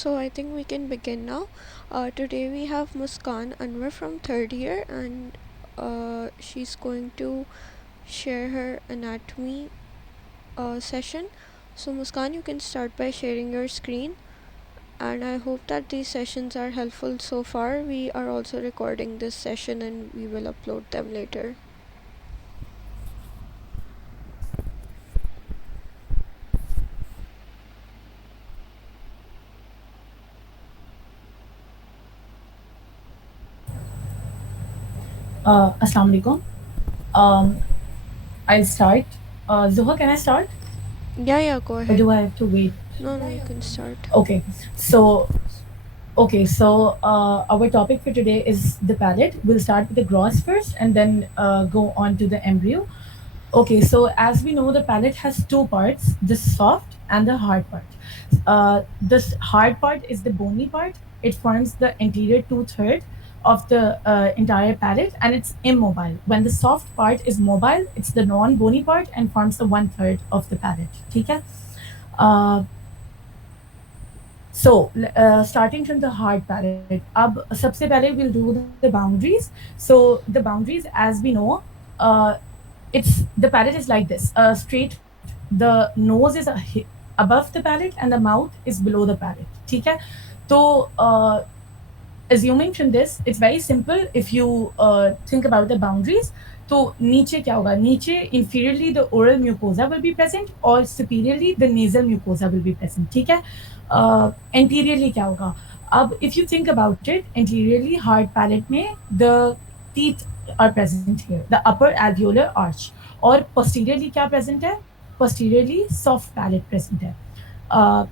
So I think we can begin now. Today we have Muskan Anwar from third year, and she's going to share her anatomy session. So Muskan, you can start by sharing your screen, and I hope that these sessions are helpful so far. We are also recording this session, and we will upload them later. Assalamu alaikum. Um, I'll start. Zuha, can I start? Yeah, go Or ahead. do I have to wait? No, you can start. Okay. So, our topic for today is the palate. We'll start with the gross first and then go on to the embryo. Okay, so as we know, the palate has two parts, the soft and the hard part. This hard part is the bony part. It forms the anterior two-third of the entire palate and it's immobile. When the soft part is mobile, it's the non-bony part and forms the one-third of the palate. ठीक है? Uh, Starting from the hard palate, अब सबसे पहले we'll do the boundaries. So the boundaries, as we know, uh, it's the palate is like this, straight. The nose is above the palate and the mouth is below the palate. ठीक है? तो assuming from this, it's very simple. If you think about the boundaries, तो नीचे क्या होगा? नीचे inferiorly the oral mucosa will be present or superiorly the nasal mucosa will be present. ठीक है? Anteriorly क्या होगा? अब if you think about it, anteriorly hard palate में the teeth are present here, the upper alveolar arch. और posteriorly क्या present है? Posteriorly soft palate present है. Uh,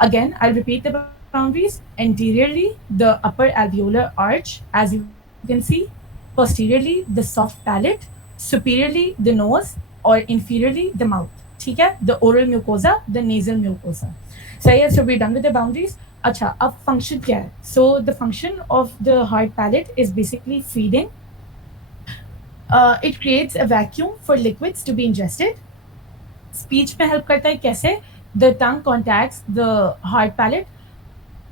Again, I'll repeat the boundaries. Anteriorly, the upper alveolar arch, as you can see. Posteriorly, the soft palate. Superiorly, the nose. Or inferiorly, the mouth. ठीक है? The oral mucosa, the nasal mucosa. सही है? So we're done with the boundaries. अच्छा, अब function क्या है? So the function of the hard palate is basically feeding. It creates a vacuum for liquids to be ingested. Speech में help करता है कैसे? The tongue contacts the hard palate,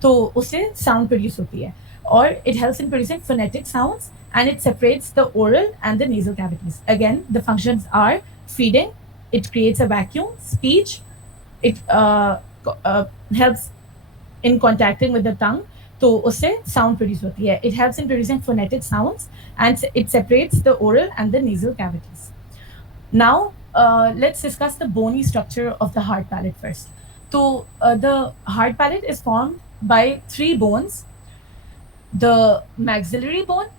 तो उससे sound produce होती है. Or it helps in producing phonetic sounds and it separates the oral and the nasal cavities. Again, the functions are feeding, it creates a vacuum, speech, it helps in contacting with the tongue, तो उससे sound produce होती है. It helps in producing phonetic sounds and it separates the oral and the nasal cavities. Now, let's discuss the bony structure of the hard palate first. So, the hard palate is formed by three bones: the maxillary bone,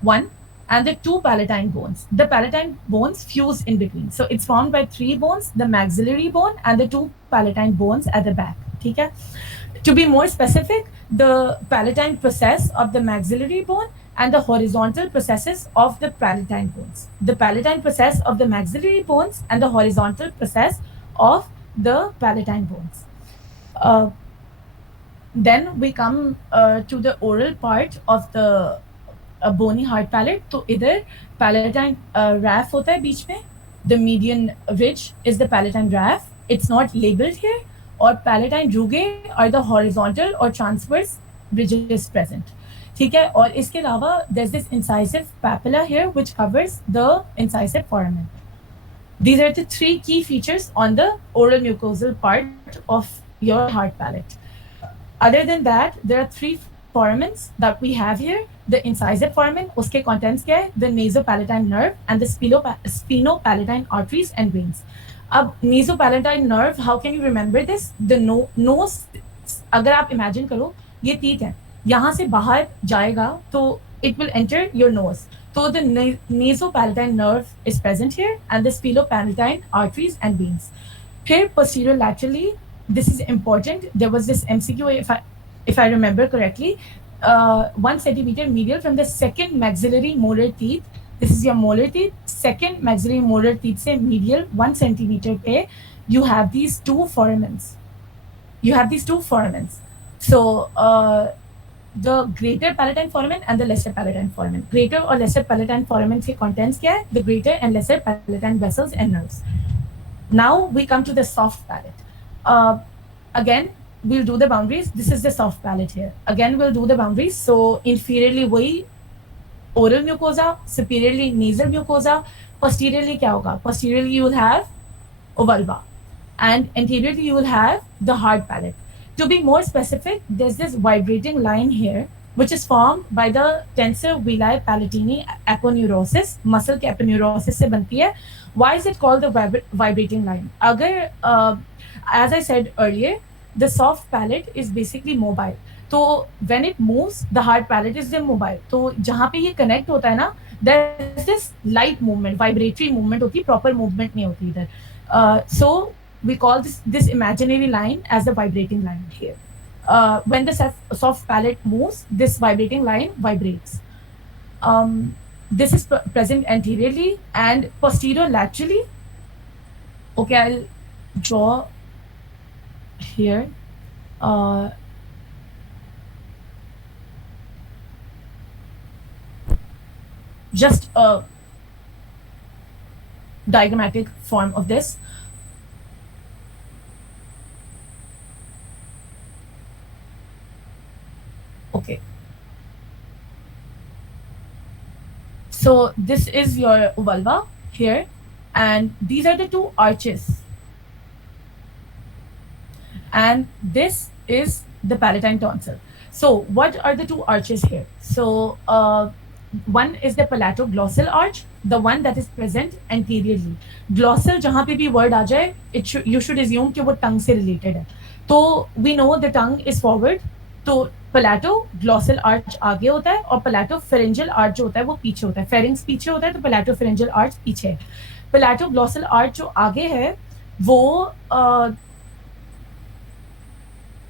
one, and the two palatine bones. The palatine bones fuse in between. So, it's formed by three bones: the maxillary bone and the two palatine bones at the back. ठीक है? To be more specific, the palatine process of the maxillary bone and the horizontal processes of the palatine bones. The palatine process of the maxillary bones and the horizontal process of the palatine bones. Uh, then we come to the oral part of the bony hard palate. तो इधर palatine raphe होता है बीच में. The median ridge is the palatine raphe. It's not labeled here. Or palatine rugae are the horizontal or transverse ridges present. ठीक है? और इसके अलावा there's this incisive papilla here which covers the incisive foramen. These are the three key features on the oral mucosal part of your hard palate. Other than that, there are three foramens that we have here. The incisive foramen, uske contents kya hai? The nasopalatine nerve and the sphenopalatine arteries and veins. अब nasopalatine nerve, how can you remember this? The nose, अगर आप imagine करो, ये teeth है, यहाँ से बाहर जाएगा, तो it will enter your nose. So the nasopalatine nerve is present here and the sphenopalatine arteries and veins. Here, posterior laterally, this is important. There was this MCQ, if I remember correctly, 1 centimeter medial from the second maxillary molar teeth. This is your molar teeth. Second maxillary molar teeth se medial 1 centimeter pe, you have these two foramens. So the greater palatine foramen and the lesser palatine foramen. Greater or lesser palatine foramen के contents क्या है? The greater and lesser palatine vessels and nerves. Now we come to the soft palate. Again, we'll do the boundaries. This is the soft palate here. Again, we'll do the boundaries. So inferiorly वही oral mucosa, superiorly nasal mucosa, posteriorly क्या होगा? Posteriorly you will have vulva, and anteriorly you will have the hard palate. To be more specific, there's this vibrating line here, which is formed by the tensor villi palatini aponeurosis, muscle के aponeurosis से बनती है. Why is it called the vibrating line? अगर as I said earlier, the soft palate is basically mobile. तो when it moves, the hard palate is immobile. तो जहाँ पे ये connect होता है ना, there's this light movement, vibratory movement होती है, proper movement नहीं होती इधर. So we call this imaginary line as the vibrating line here. When the soft palate moves, this vibrating line vibrates. This is present anteriorly and posterior laterally. Okay, I'll draw here. Just a diagrammatic form of this. Okay. So this is your vulva here, and these are the two arches. And this is the palatine tonsil. So what are the two arches here? So one is the palatoglossal arch, the one that is present anteriorly. Glossal जहाँ पे भी word आ जाए, you should assume कि वो tongue से related है. तो we know the tongue is forward. तो palatoglossal arch आगे होता है और palatopharyngeal arch जो होता है वो पीछे होता है. Pharynx पीछे होता है तो palatopharyngeal arch पीछे है. Palatoglossal arch जो आगे है वो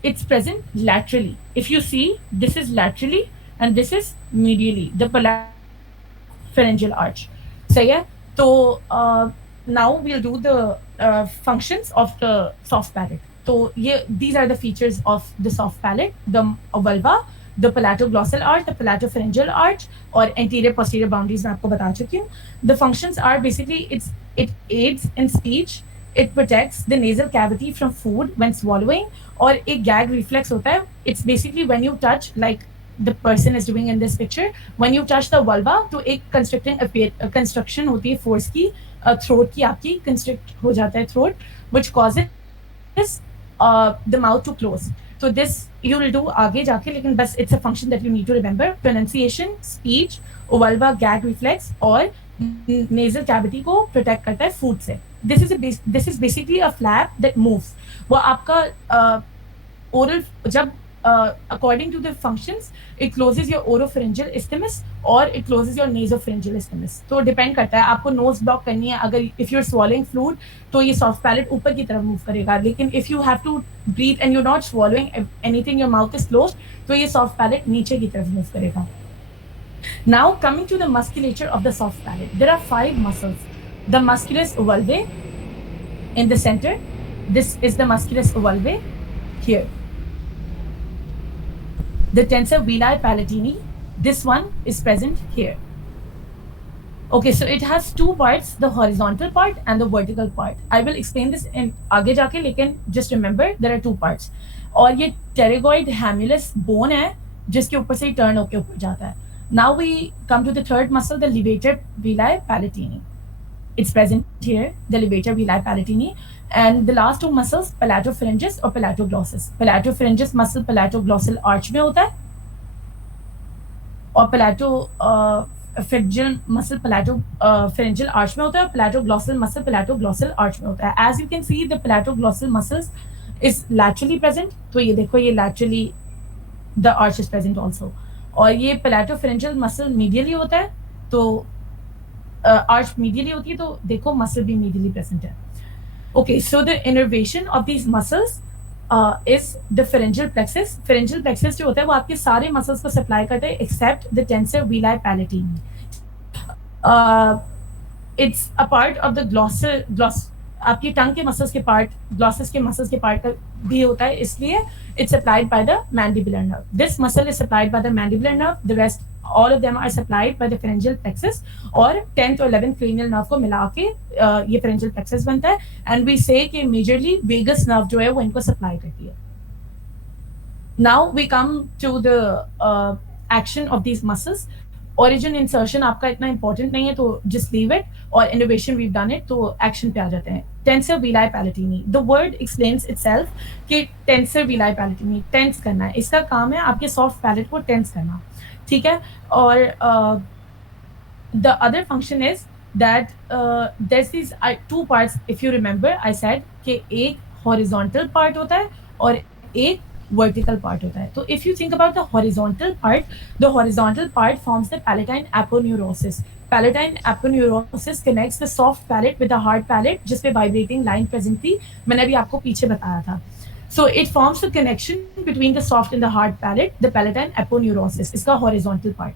it's present laterally. If you see, this is laterally and this is medially, the palatopharyngeal arch. सही है? तो now we'll do the functions of the soft palate. So these are the features of the soft palate: the vulva, the palatoglossal arch, the palatopharyngeal arch, or anterior posterior boundaries. मैं आपको बता चुकी हूँ. The functions are basically it aids in speech. It protects the nasal cavity from food when swallowing, और एक gag reflex होता है. It's basically when you touch, like the person is doing in this picture, when you touch the vulva, तो एक construction होती है force की, throat की आपकी constrict हो जाता है throat, which causes the mouth to close. So this you will do आगे जाके, लेकिन बस it's a function that you need to remember: pronunciation, speech, vulva gag reflex, और nasal cavity को protect करता है food से. This is basically a flap that moves. वो आपका oral जब according to the functions, it closes your oropharyngeal isthmus or it closes your nasopharyngeal isthmus. तो depend करता है आपको nose block करनी है. अगर if you're swallowing fluid तो ये soft palate ऊपर की तरफ move करेगा. लेकिन if you have to breathe and you're not swallowing anything, your mouth is closed, तो ये soft palate नीचे की तरफ move करेगा. Now coming to the musculature of the soft palate, there are 5 muscles. The musculus vulvae in the center. This is the musculus vulvae here. The tensor villi palatini, this one is present here. Okay, so it has 2 parts, the horizontal part and the vertical part. I will explain this in आगे जाके, लेकिन just remember there are 2 parts. और ये pterygoid hamulus bone है जिसके ऊपर से turn होके ऊपर जाता है. Now we come to the third muscle, the levator villi palatini. It's present here, the levator villi palatini. And the last 2 muscles, palatopharyngeus or palatoglossus. Palatopharyngeus muscle palatoglossal arch में होता है, और palatopharyngeal muscle palatopharyngeal arch में होता है, और palatoglossal muscle palatoglossal arch में होता है. As you can see, the palatoglossal muscles is laterally present. तो ये देखो, ये laterally the arch is present also. और ये palatopharyngeal muscle medially होता है, तो arch medially होती है, तो देखो muscle भी medially present है. Okay, so the innervation of these muscles is the pharyngeal plexus. Pharyngeal plexus जो होता है वो आपके सारे muscles को supply करता है except the tensor villi palatini. It's a part of the आपकी टंग के मसल्स के पार्ट, ग्लॉसेस के मसल्स के पार्ट का भी होता है, इसलिए it's supplied by the mandibular nerve. This muscle is supplied by the mandibular nerve. The rest, all of them are supplied by the pharyngeal plexus, और 10th और 11th cranial nerve को मिला के ये pharyngeal plexus बनता है. And we say कि majorly vagus nerve जो है वो इनको supply करती है. Now we come to the action of these muscles. Origin insertion आपका इतना important नहीं है तो just leave it, और innovation we've done it, तो action पे आ जाते हैं. Tensor villi palatini, the word explains itself कि tensor villi palatini tense करना है, इसका काम है आपके soft palate को tense करना, ठीक है. और the other function is that there's these two parts. If you remember, I said कि एक horizontal part होता है और एक vertical part होता है. So if you think about the horizontal part forms the palatine aponeurosis. Palatine aponeurosis connects the soft palate with the hard palate, जिसपे vibrating line present थी, मैंने अभी आपको पीछे बताया था. So it forms the connection between the soft and the hard palate, the palatine aponeurosis. इसका horizontal part.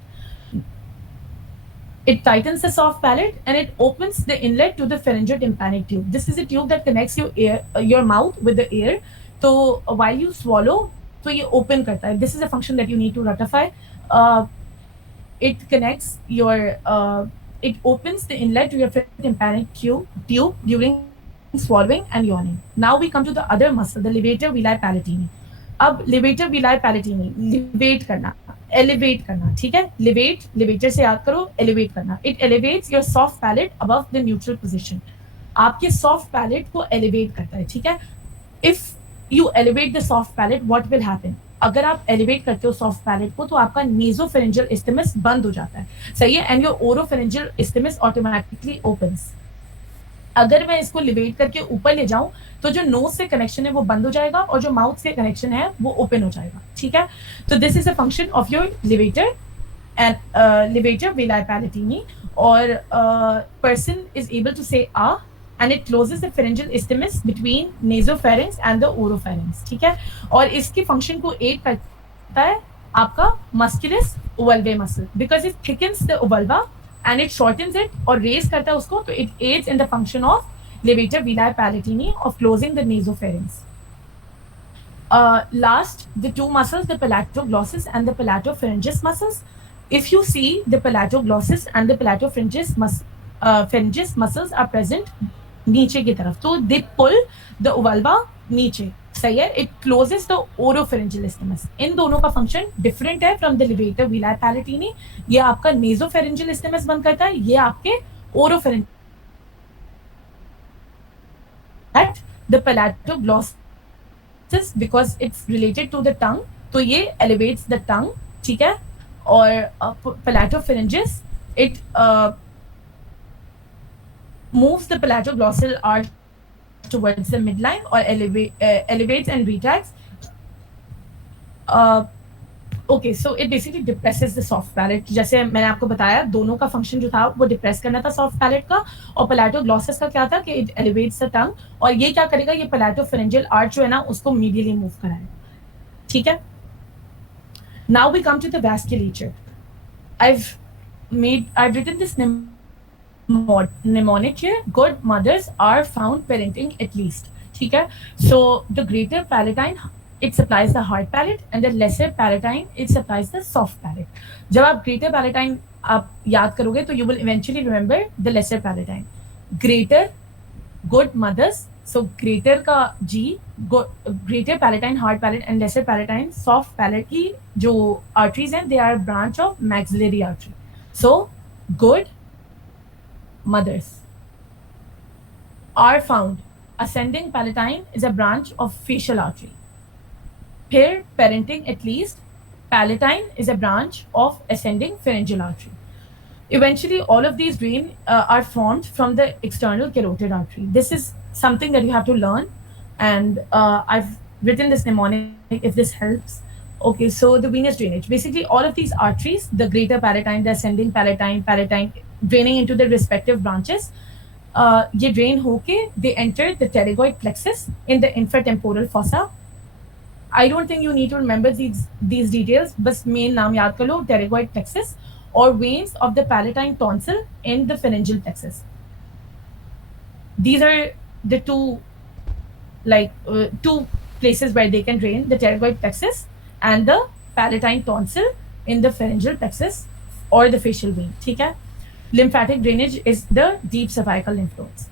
It tightens the soft palate and it opens the inlet to the pharyngotympanic tube. This is a tube that connects your mouth with the air. So while you swallow, so ये open करता है. This is a function that you need to ratify. Uh, it connects it opens the inlet to your pharyngotympanic tube during swallowing and yawning. Now we come to the other muscle, the levator villi palatini. अब levator veli पैलेटिनी, Livet करना, elevate करना, ठीक है. Livet, levator से याद करो, elevate करना. It elevates your soft palate above the neutral position. आपके सॉफ्ट पैलेट को एलिवेट करता है, ठीक है. If you elevate the soft palette, what will happen? अगर आप एलिवेट करते हो सॉफ्ट पैलेट को तो आपका नेजोफेरेंजियल इस्थिमस बंद हो जाता है, सही है, and your oropharyngeal isthmus automatically opens. अगर मैं इसको लिवेट करके ऊपर ले जाऊं तो जो नोज से कनेक्शन है वो बंद हो जाएगा और जो माउथ से कनेक्शन है वो ओपन हो जाएगा, ठीक है. तो this is a function of your levator and levator veli palatini. और पर्सन इज एबल टू से आ and it closes the pharyngeal isthmus between nasopharynx and the oropharynx, ठीक है. और इसकी फंक्शन को एड करता है आपका musculus ovale muscle because it thickens the vulva and it shortens it और raise करता है उसको, तो it aids in the function of levator villi palatini of closing the nasopharynx. Last, the two muscles, the palatoglossus and the palatopharyngeus muscles. If you see, the palatoglossus and the palatopharyngeus muscles are present नीचे की तरफ, तो they pull the vulva नीचे, सही है. It closes the oropharyngeal isthmus. इन दोनों का function different है from the levator villi palatini. ये आपका nasopharyngeal isthmus बंद करता है, ये आपके oropharyngeal. That the palatoglossus, because it's related to the tongue, तो ये elevates the tongue, ठीक है. और palatopharyngeus, it moves the palatoglossal arch towards the midline or elevates and retracts. Okay, so it basically depresses the soft palate. जैसे मैंने आपको बताया, दोनों का फंक्शन जो था वो डिप्रेस करना था सॉफ्ट पैलेट का, और पैलेटोग्लॉसस का क्या था कि इट एलिवेट्स द टंग, और ये क्या करेगा, ये पैलेटोफेरेंजियल आर्च जो है ना उसको मीडियली मूव कराएगा, ठीक है. Now we come to the vasculature. I've written this mnemonic here. Good mothers are found parenting at least, ठीक है. So the greater palatine, it supplies the hard palate and the lesser palatine, it supplies the soft palate. जब आप greater palatine आप याद करोगे तो you will eventually remember the lesser palatine. Greater, good mothers, so greater का G, greater palatine hard palate and lesser palatine soft palate की जो arteries हैं, they are a branch of maxillary artery. So good mothers are found. Ascending palatine is a branch of facial artery. Here, parenting at least, palatine is a branch of ascending pharyngeal artery. Eventually, all of these drain are formed from the external carotid artery. This is something that you have to learn, and I've written this mnemonic if this helps. Okay, so the venous drainage. Basically, all of these arteries, the greater palatine, the ascending palatine, draining into the respective branches, ये drain होके they enter the pterygoid plexus in the infratemporal fossa. I don't think you need to remember these details, बस main नाम याद कर लो, pterygoid plexus, or veins of the palatine tonsil in the pharyngeal plexus. These are the two places where they can drain, the pterygoid plexus and the palatine tonsil in the pharyngeal plexus or the facial vein, ठीक है. Lymphatic drainage is the deep cervical lymph nodes.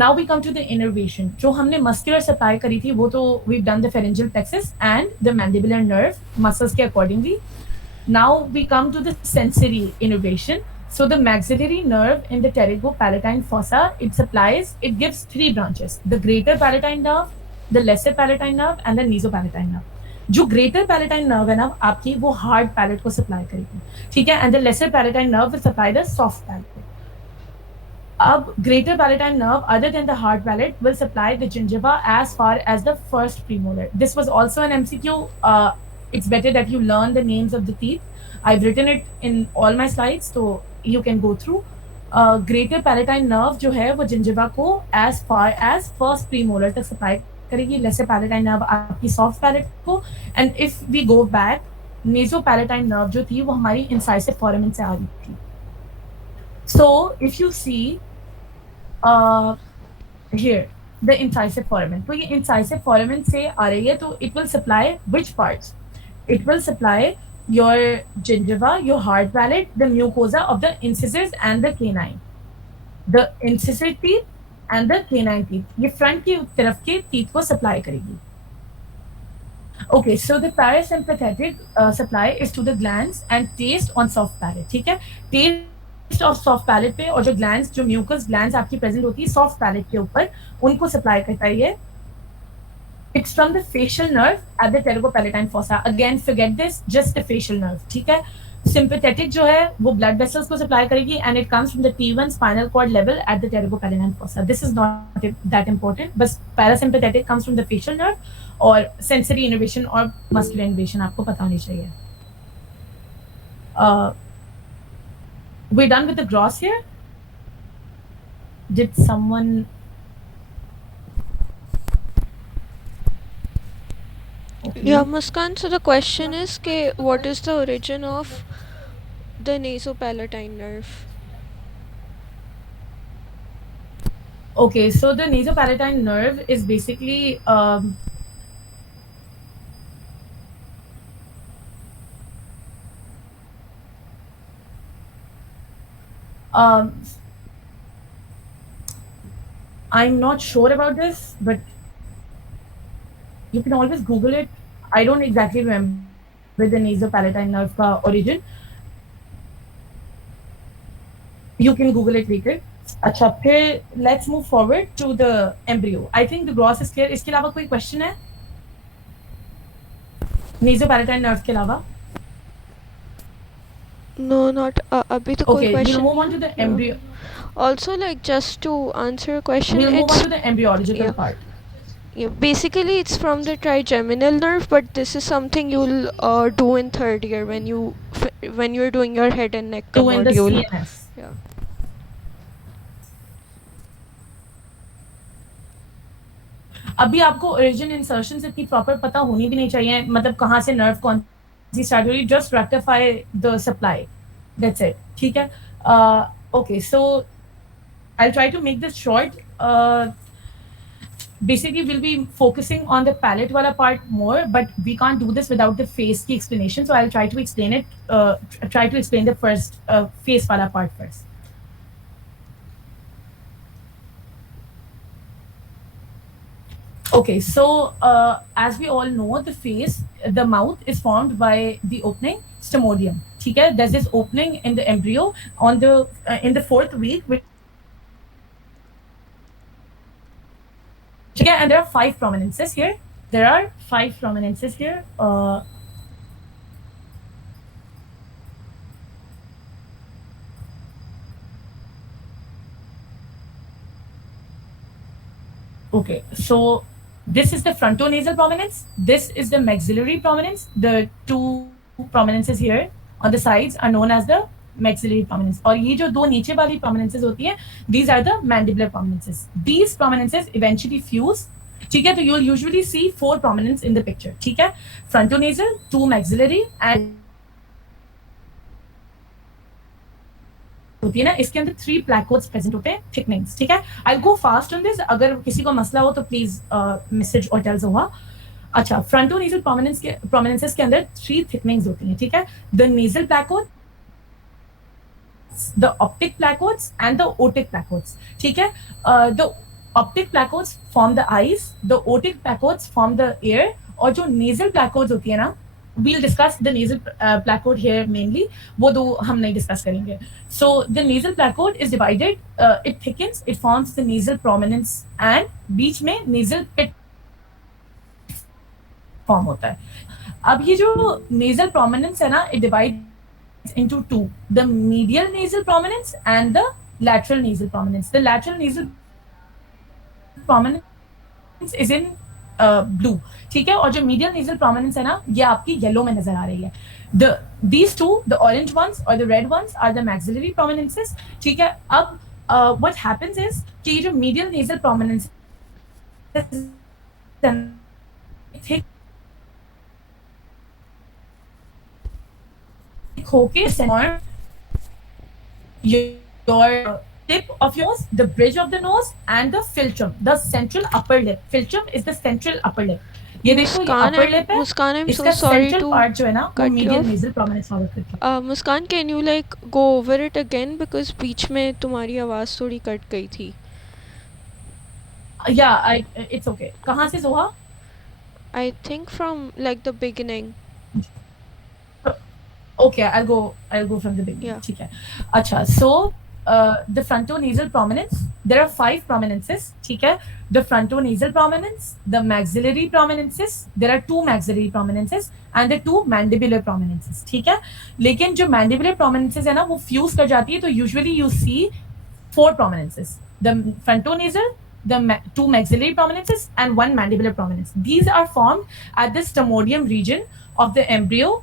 Now we come to the innervation. जो हमने muscular supply करी थी वो तो we've done the pharyngeal plexus and the mandibular nerve muscles के accordingly. Now we come to the sensory innervation. So the maxillary nerve in the pterygopalatine fossa, it gives three branches: the greater palatine nerve, the lesser palatine nerve, and the nasopalatine nerve. जो greater palatine nerve है ना आपकी वो hard palate को supply करेगी, ठीक है, and the lesser palatine nerve will supply the soft palate. अब greater palatine nerve other than the hard palate will supply the gingiva as far as the first premolar. This was also an MCQ. It's better that you learn the names of the teeth. I've written it in all my slides, so you can go through. Greater palatine nerve जो है वो gingiva को as far as first premolar तक supply करेगी. Lesser palatine nerve आपकी soft palate को. And if we go back, nasopalatine nerve जो थी वो हमारी incisive foramen से आ रही थी. So if you see here the incisive foramen, तो ये incisive foramen से आ रही है, तो it will supply which parts? It will supply your gingiva, your hard palate, the mucosa of the incisors and the canine, the incisor teeth and the canine teeth. ये front की तरफ के teeth को supply करेगी. Okay, so the parasympathetic supply is to the glands and taste on soft palate. ठीक है, taste of soft palate पे, और जो glands, जो mucous glands आपकी present होती है soft palate के ऊपर, उनको supply करता है ये. It's from the facial nerve at the pterygopalatine fossa. Again, forget this, just the facial nerve. ठीक है. Sympathetic जो है वो blood vessels को supply करेगी, and it comes from the T1 spinal cord level at the pterygopalatine fossa. This is not that important, but parasympathetic comes from the facial nerve, और sensory innervation और muscular innervation आपको पता होनी चाहिए. We're done with the gross here. Did someone? Okay. Yeah, Muskan, so the question is what is the origin of the nasopalatine nerve? Okay, so the nasopalatine nerve is basically I'm not sure about this, but you can always Google it. I don't exactly remember the nasopalatine nerve ka origin. You can Google it later. अच्छा, फिर let's move forward to the embryo. I think the gross is clear. इसके अलावा कोई question है? Nasopalatine nerve के अलावा? No, not अभी तो कोई question. Okay, we'll move on to the embryo. Also, like, just to answer a question, we'll move on to the embryological part. Yeah, basically it's from the trigeminal nerve, but this is something you'll do in third year when you're doing your head and neck module. The CNS. Yeah. अभी आपको origin insertion इतनी proper पता होनी भी नहीं चाहिए, मतलब कहाँ से nerve कौन सी start हो रही, just rectify the supply. That's it. ठीक है. Okay, so I'll try to make this short. Basically, we'll be focusing on the palate wala part more, but we can't do this without the face ki explanation. So I'll try to explain it. Try to explain the first face wala part first. Okay, so as we all know, the mouth is formed by the opening stomodium. Okay, there's this opening in the embryo on the in the 4th week. Okay, and there are 5 prominences here. Okay, so this is the frontonasal prominence. This is the maxillary prominence. The 2 prominences here on the sides are known as the maxillary prominence. और ये जो 2 नीचे वाली prominences होती हैं, these are the mandibular prominences. These prominences eventually fuse. ठीक है, तो you'll usually see 4 prominences in the picture. ठीक है, frontonasal, 2 maxillary and होती है ना, इसके अंदर 3 placodes present होते हैं, thickenings. ठीक है, I'll go fast on this. अगर किसी को मसला हो तो please message or tell Zoha. अच्छा, frontonasal prominences के अंदर 3 thickenings होती हैं. ठीक है, the nasal placode, the optic placodes and the otic placodes. ठीक है, the optic placodes form the eyes, the otic placodes form the ear, और जो nasal placodes होती है ना, we'll discuss the nasal placode here mainly, वो दो हम नहीं discuss करेंगे. So the nasal placode is divided, it thickens, it forms the nasal prominence, and बीच में nasal pit form होता है. अब ये जो nasal prominence है ना, it divides into two: the medial nasal prominence and the lateral nasal prominence. The lateral nasal prominence is in blue, ठीक है, और जो medial nasal prominence है ना, ये आपकी yellow में नजर आ रही है. These two, the orange ones or the red ones, are the maxillary prominences, ठीक है. अब what happens is कि ये जो medial nasal prominence थिक होके form your tip of your nose, the bridge of the nose, and the philtrum, the central upper lip. Philtrum is the central upper lip. ये देखो, ये upper lip है. Muskan, I'm so इसका sorry central to part जो है ना, वो cut you medial off. nasal prominence forward करती है. Muskan, can you like go over it again because बीच में तुम्हारी आवाज़ थोड़ी कट गई थी. Yeah, it's okay. कहाँ से जोहा? I think from like the beginning. Okay, I'll go from the beginning. Yeah. ठीक है. अच्छा, so the frontonasal prominence, there are 5 prominences, ठीक है. The frontonasal prominence, the maxillary prominences, there are 2 maxillary prominences, and the 2 mandibular prominences, ठीक है. लेकिन जो mandibular prominences है ना, वो fuse कर जाती है, तो usually you see 4 prominences: the frontonasal, the 2 maxillary prominences, and 1 mandibular prominence. These are formed at the stomodium region of the embryo,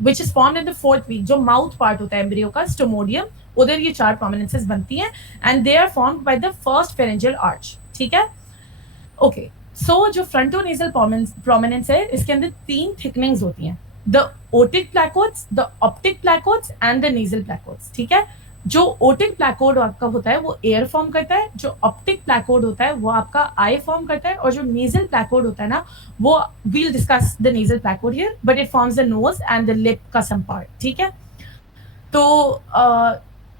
which is formed in the 4th week. जो mouth part होता है embryo का, stomodium, उधर ये 4 prominences बनती हैं, and they are formed by the first pharyngeal arch, ठीक है. Okay, so जो frontonasal prominence है, इसके अंदर 3 thickenings होती हैं: the otic placodes, the optic placodes, and the nasal placodes, ठीक है. जो ओटिक प्लैकोड आपका होता है वो एयर फॉर्म करता है, जो ऑप्टिक प्लैकोड होता है वो आपका आई फॉर्म करता है, और जो नेजल प्लैकोड होता है ना, वो we'll discuss the nasal placode here, but it forms the nose and the lip का सम पार्ट, ठीक है. तो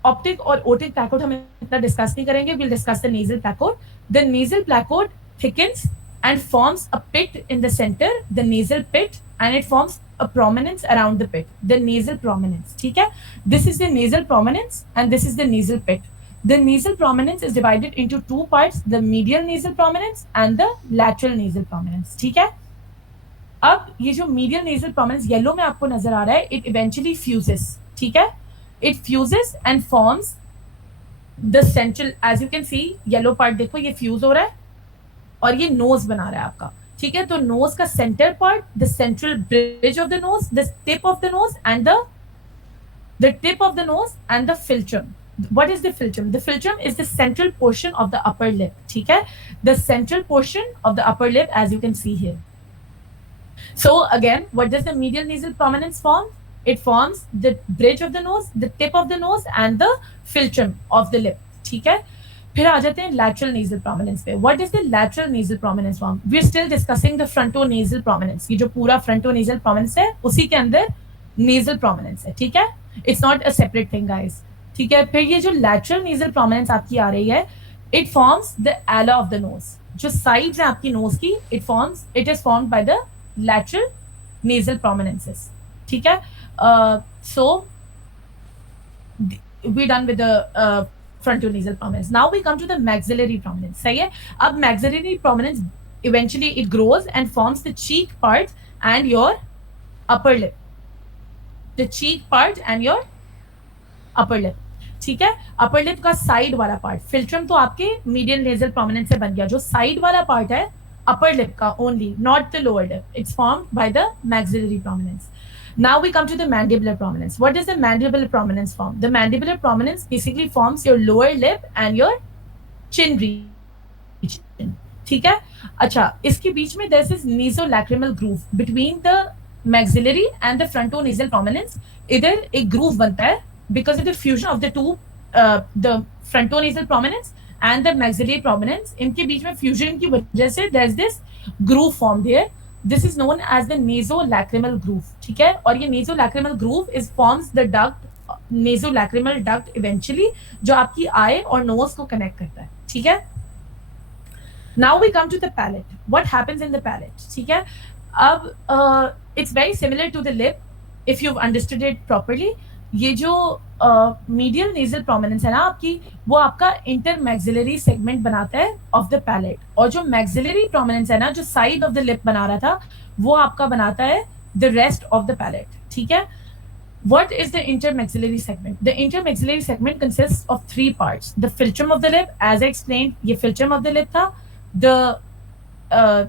ऑप्टिक और ओटिक प्लैकोड हम इतना डिस्कस नहीं करेंगे, we'll discuss the nasal placode. The nasal placode thickens and forms a pit in the center, the nasal pit, and it forms a prominence around the pit, the nasal prominence, ठीक है. This is the nasal prominence and this is the nasal pit. The nasal prominence is divided into 2 parts: the medial nasal prominence and the lateral nasal prominence, ठीक है. अब ये जो medial nasal prominence yellow में आपको नजर आ रहा है, it eventually fuses, ठीक है. It fuses and forms the central, as you can see, yellow part देखो, ये fuse हो रहा है और ये नोज बना रहा है आपका, ठीक है. तो नोज का centre part, the central bridge of the nose, the tip of the nose, and the tip of the nose and the philtrum. What is the philtrum? The philtrum is the central portion of the upper lip, ठीक है. The central portion of the upper lip, as you can see here. So again, what does the medial nasal prominence form? It forms the bridge of the nose, the tip of the nose, and the philtrum of the lip, ठीक है. फिर आ जाते हैं lateral nasal prominence पे. What is the lateral nasal prominence form? We are still discussing the frontonasal prominence. ये जो पूरा frontonasal prominence है, उसी के अंदर nasal prominence है, ठीक है. It's not a separate thing, guys. ठीक है. फिर ये जो lateral nasal prominence आपकी आ रही है, it forms the ala of the nose. जो sides हैं आपकी nose की, it is formed by the lateral nasal prominences, ठीक है. So we're done with the frontonasal prominence. Now we come to the maxillary prominence, सही है. अब maxillary prominence eventually it grows and forms the cheek part and your upper lip. The cheek part and your upper lip, ठीक है. upper lip का side वाला part, philtrum तो आपके medial nasal prominence से बन गया. जो side वाला part है upper lip का only, not the lower lip. It's formed by the maxillary prominence. Now we come to the mandibular prominence. What does the mandibular prominence form? The mandibular prominence basically forms your lower lip and your chin region, ठीक है. अच्छा, इसके बीच में there's this nasolacrimal groove between the maxillary and the frontonasal prominence. इधर एक groove बनता है because of the fusion of the two, the frontonasal prominence and the maxillary prominence. इनके बीच में fusion की वजह से there's this groove formed here. This is known as the nasolacrimal groove, ठीक है. और ये nasolacrimal groove is forms the duct, nasolacrimal duct eventually, जो आपकी eye और nose को connect करता है, ठीक है. Now we come to the palate. What happens in the palate? ठीक है. अब it's very similar to the lip if you've understood it properly. ये जो medial nasal prominence है ना आपकी, वो आपका intermaxillary segment बनाता है of the palate. और जो maxillary prominence है ना, जो side of the lip बना रहा था, वो आपका बनाता है the rest of the palate. ठीक है. What is the intermaxillary segment? The intermaxillary segment consists of three parts. The philtrum of the lip, as I explained, ये philtrum of the lip था. The uh,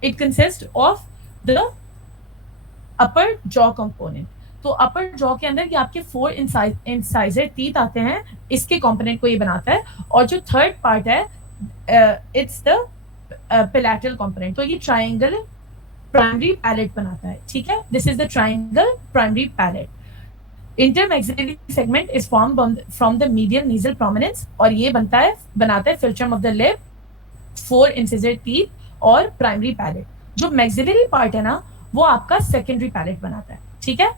it consists of the upper jaw component. तो अपर jaw के अंदर ये आपके 4 incisor teeth आते हैं, इसके कंपोनेंट को ये बनाता है. और जो थर्ड पार्ट है, इट्स द पेलेटल कंपोनेंट. तो ये ट्रायंगल प्राइमरी पैलेट बनाता है. ठीक है. This is the triangle primary palate. Intermaxillary segment is formed from the medial nasal prominence, और ये बनाता है philtrum of the lip, 4 incisor teeth और प्राइमरी पैलेट. जो मैक्सिलरी पार्ट है ना, वो आपका सेकेंडरी पैलेट बनाता है. ठीक है.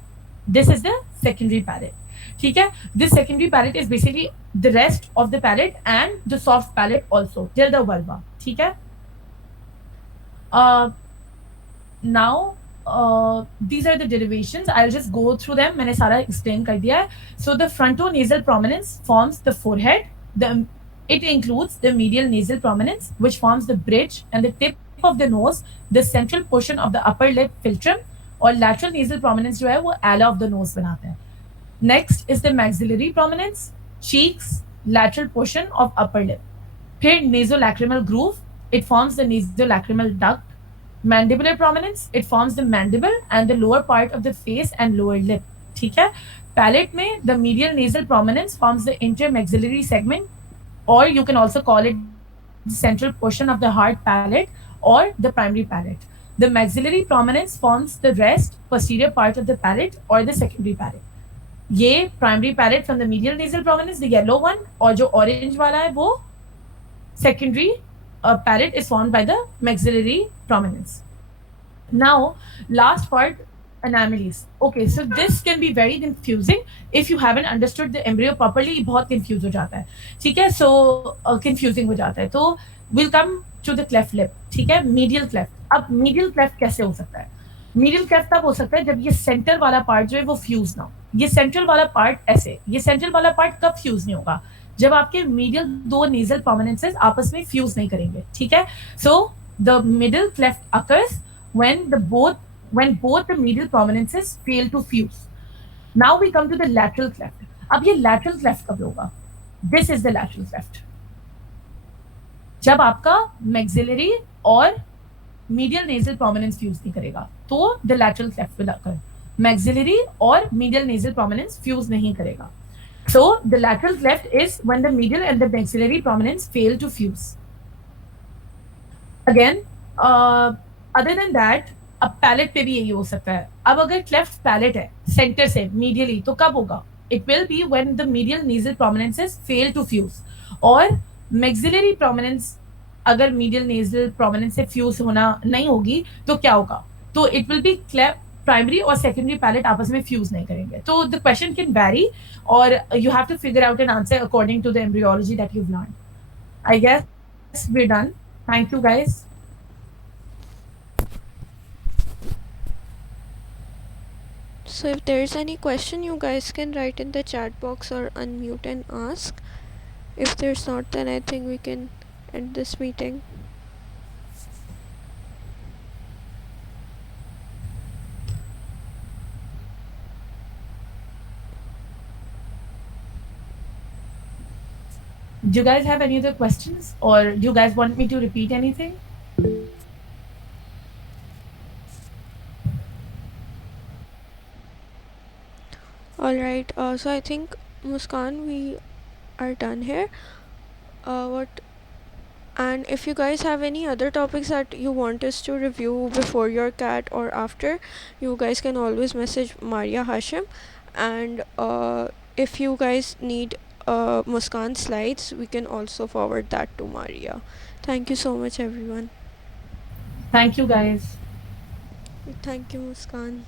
This is the secondary palate. ठीक है. This secondary palate is basically the rest of the palate and the soft palate also till the uvula. ठीक है. Now these are the derivations. I'll just go through them. मैंने सारा explain कर दिया है. So the frontonasal prominence forms the forehead. It includes the medial nasal prominence, which forms the bridge and the tip of the nose, the central portion of the upper lip philtrum, और lateral nasal prominence जो है वो ala of the nose बनाता है. Next is the maxillary prominence, cheeks, lateral portion of upper lip. फिर nasolacrimal groove, it forms the nasolacrimal duct. Mandibular prominence, it forms the mandible and the lower part of the face and lower lip. ठीक है. Palate में the medial nasal prominence forms the intermaxillary segment, or you can also call it the central portion of the hard palate or the primary palate. The maxillary prominence forms the rest posterior part of the palate or the secondary palate. ये primary palate from the medial nasal prominence, the yellow one, और जो orange वाला है वो secondary palate is formed by the maxillary prominence. Now, last part, anomalies. Okay, so this can be very confusing if you haven't understood the embryo properly. बहुत confuse हो जाता है. ठीक है. So confusing हो जाता है. तो we'll come to the cleft lip. ठीक है. Medial cleft. अब medial cleft कैसे हो सकता है? Medial cleft तब हो सकता है जब ये सेंटर वाला पार्ट जो है वो फ्यूज ना हो. ये सेंट्रल वाला पार्ट ऐसे, ये सेंट्रल वाला पार्ट कब फ्यूज नहीं होगा? जब आपके मीडियल दो नेजल प्रोमिनेंसेस आपस में फ्यूज नहीं करेंगे. ठीक है. So the middle cleft occurs when both the medial prominences fail to fuse. Now we come to the lateral cleft. अब ये lateral cleft कब होगा? This is the lateral cleft. जब आपका maxillary और medial nasal prominence fuse नहीं करेगा, तो the lateral cleft will occur. Maxillary और medial nasal prominence fuse नहीं करेगा. So the lateral cleft is when the medial and the maxillary prominence fail to fuse. Again, other than that, अब palate पे भी यही हो सकता है. अब अगर क्लेफ्ट पैलेट है सेंटर से मीडियली, तो कब होगा? It will be when the medial nasal prominences fail to fuse. और मैक्सिलरी प्रोमिनेंस अगर मीडियल नेजल प्रोमिनेंस से फ्यूज होना नहीं होगी तो क्या होगा? तो इट विल बी प्राइमरी और सेकेंडरी पैलेट आपस में फ्यूज नहीं करेंगे. तो द क्वेश्चन कैन वैरी, और you have to figure out an answer according to the embryology that you learn. I guess we done. Thank you guys. So if there is any question, you guys can write in the chat box or unmute and ask. If there's not, then I think we can end this meeting. Do you guys have any other questions, or do you guys want me to repeat anything? Alright, so I think Muskan, we are done here. And if you guys have any other topics that you want us to review before your cat or after, you guys can always message Maria Hashim. And if you guys need Muskan slides, we can also forward that to Maria. Thank you so much, everyone. Thank you, guys. Thank you, Muskan.